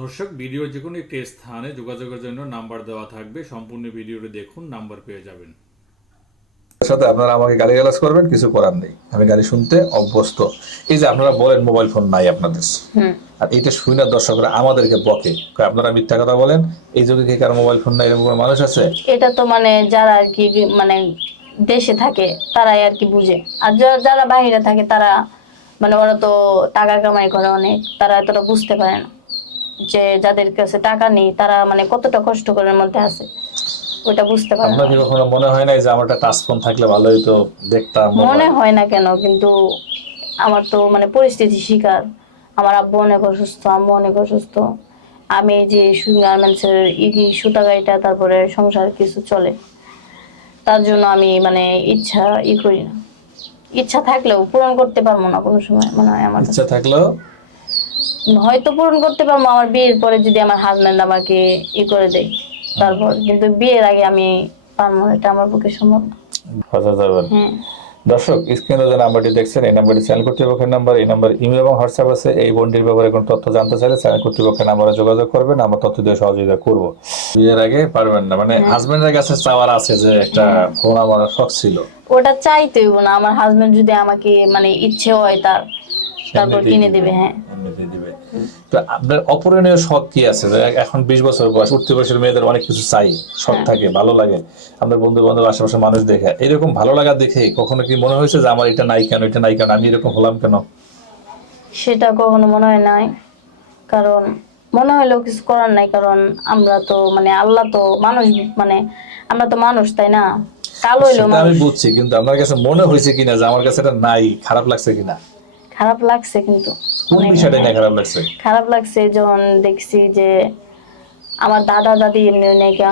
দর্শক ভিডিও যে কোনো একটি স্থানে যোগাযোগের জন্য নাম্বার দেওয়া থাকবে। সম্পূর্ণ ভিডিওটি দেখুন নাম্বার পেয়ে যাবেন। সাথে আপনারা আমাকে গালিগালাজ করবেন কিছু করার নেই। আমি গালি শুনতে অভ্যস্ত। এই যে আপনারা বলেন মোবাইল ফোন নাই আপনাদের। আর এটা শুই না দর্শকরা আমাদেরকে বকে। আপনারা মিথ্যা কথা বলেন? এই যুগে কি কারও মোবাইল ফোন নাই এরকম কোনো মানুষ আছে? এটা তো মানে যারা আর কি মানে দেশে থাকে তারাই আর কি বুঝে। আর যারা যারা বাইরে থাকে তারা মানে ওরা তো টাকা কামাই করে অনেক। তারা এতটা বুঝতে পারে না। যে যাদের কাছে টাকা নেই তারা মানে কতটা কষ্ট করার মধ্যে আছে ওটা বুঝতে পারে না আপনার কি কখনো মনে হয় নাই যে আমার একটা টাচ ফোন থাকলে ভালো হইতো দেখতাম? মনে হয় না কেন কিন্তু আমার তো মানে পরিস্থিতি শিকার। আমার আব্বু অনেক অসুস্থ আম্মু অনেক অসুস্থ। আমি যে গার্মেন্টসের ইগি সুতা গাড়িটা তারপরে সংসার কিছু চলে। তার জন্য আমি মানে ইচ্ছা ই করি না। ইচ্ছা থাকলেও পূরণ করতে পারব না কোনো সময় মনে হয় আমার ইচ্ছা থাকলেও হয়তো পূরণ করতে পারব আমার বিয়ের পরে যদি আমার হাজব্যান্ড আমাকে ই করে দেয়। তারপর কিন্তু বিয়ের আগে আমি পারব না, এটা আমার পক্ষে সম্ভব হ্যাঁ। দর্শক স্ক্রিনে যে নাম্বারটি দেখছেন এই নাম্বারটি চ্যানেল কর্তৃপক্ষের নাম্বার এই নাম্বার ইমেল এবং হোয়াটসঅ্যাপ আছে। এই বন্ডির ব্যাপারে কোনো তথ্য জানতে চাইলে চ্যানেল কর্তৃপক্ষের নাম্বারে যোগাযোগ করবেন আমরা তথ্য দিয়ে সহযোগিতা করব। বিয়ের আগে পারবেন না মানে হাজবেন্ডের কাছে চাওয়ার আছে যে একটা ফোন আমার শখ ছিল। ওটা চাইতে হইব না আমার হাজবেন্ড যদি আমাকে মানে ইচ্ছে হয় তার তারপর কিনে দিবে। হ্যাঁ। তো আপনার অপূরণীয় শখ কি আছে? এখন বিশ বছর বয়স উঠতে বয়সের মেয়েদের অনেক কিছু চাই শখ থাকে ভালো লাগে। আপনার বন্ধু বান্ধব আশেপাশে মানুষ দেখে এরকম ভালো লাগা দেখে কখনো কি মনে হয়েছে যে আমার এটা নাই কেন এটা নাই কেন আমি এরকম হলাম কেন? সেটা কখনো মনে হয় নাই। কারণ মনে হলেও কিছু করার নাই কারণ আমরা তো মানে আল্লাহ তো মানুষ মানে আমরা তো মানুষ তাই না? কালো হইল আমি বুঝছি কিন্তু আপনার কাছে মনে হয়েছে কিনা যে আমার কাছে এটা নাই খারাপ লাগছে কিনা? খারাপ লাগছে কিন্তু। কোন বিষয়টা না খারাপ লাগছে? খারাপ লাগছে যখন দেখছি যে আমার দাদা দাদি এমনি অনেকা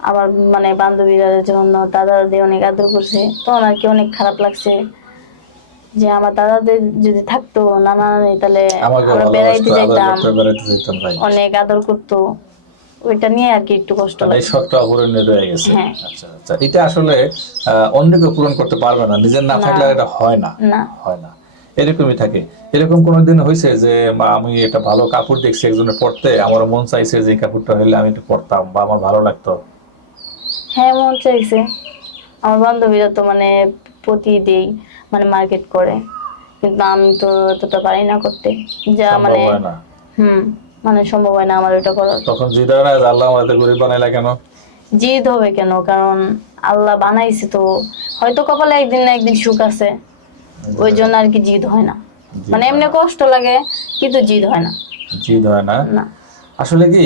আমার মানে বান্ধবীরা যখন দাদা দাদি অনেক আদর করছে তখন আর কি অনেক খারাপ লাগছে যে আমার দাদাদের যদি থাকতো নানা নানি তাহলে আমরা বেড়াইতে যাইতাম অনেক আদর করতো ওইটা নিয়ে আর কি একটু কষ্ট মানে লাগে শখটা অপূরণীয় রয়ে গেছে। হ্যাঁ। আচ্ছা আচ্ছা। এটা আসলে অন্যকে পূরণ করতে পারবে না নিজের না থাকলে এটা হয় না। হয় না। এরকমই থাকে। এরকম কোনোদিন হয়েছে যে আমি এটা ভালো কাপড় দেখছি একজনের পরতে আমার মন চাইছে যে এই কাপড়টা হলে আমি একটু পরতাম বা আমার ভালো লাগতো হ্যাঁ মন চাইছে। আমার বান্ধবীরা তো মানে প্রতি দেই মানে মার্কেট করে। কিন্তু আমি তো এতটা পারি না করতে। যা মানে হুম মানে সম্ভব হয় না আমার ওইটা করা তখন জিদ হয় না আল্লাহ আমাদের গরিব বানাইলা কেন? জিদ হবে কেন? কারণ আল্লাহ বানাইছে তো। হয়তো কপালে একদিন না একদিন সুখ আছে। ওই জন্য আর কি জিদ হয় না। মানে এমনি কষ্ট লাগে কিন্তু জিদ হয় না। জিদ হয় না? না। আসলে কি